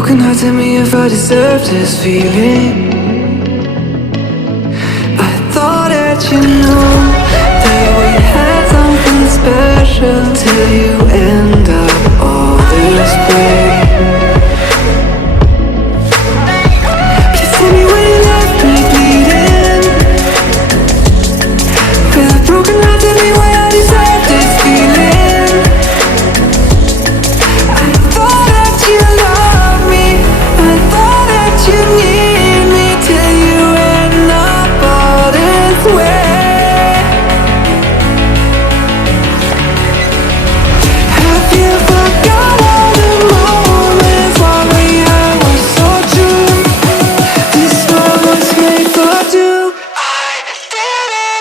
broken heart, tell me if I deserve this feeling. I thought that you knew that we had something special till you end up all this way. Please tell me when you left me bleeding. With a broken heart, tell me why I deserve this feeling. I thought that you loved me, I thought that you need me till you end up all this way. Have you forgot all the moments while we had was so true? This world was made for two. I did it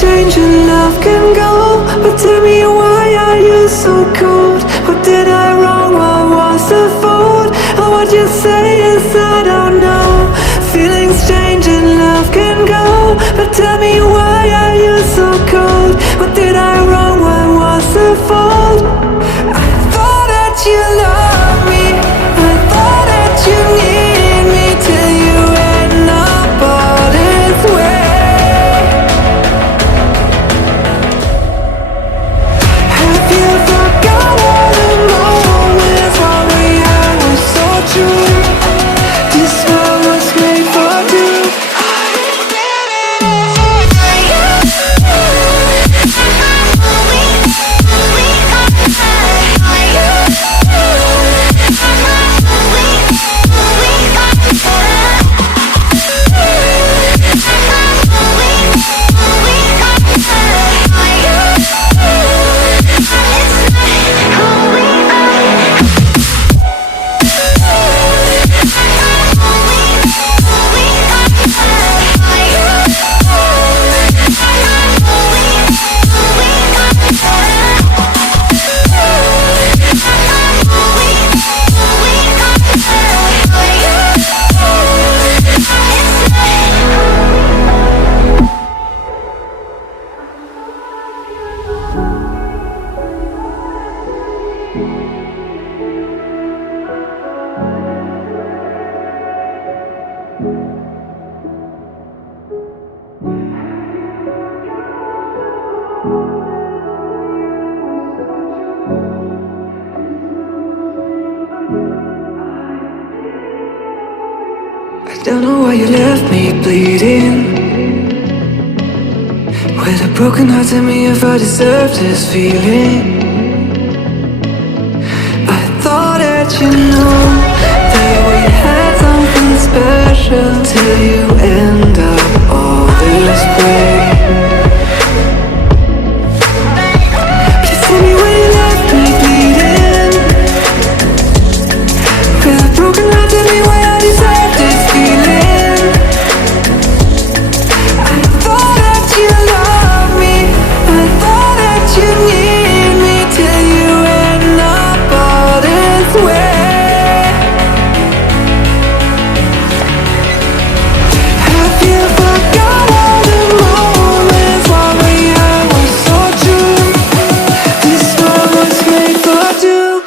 change and love can go, but tell me why are you so cold? What did I wrong? What was the fault? Or what you say is I don't know. Feelings change and love can go, but tell me why are you so cold? What did I wrong? What was the fault? I thought that you loved me, I thought that you need me till you end up all this way. Don't know why you left me bleeding. With a broken heart, tell me if I deserve this feeling. I thought that you knew that we had something special till you end up all this way. Please tell me when you left me bleeding. With a broken heart, tell me why I deserve this feeling. I thought that you loved me, I thought that you need me till you end up all this way. I do.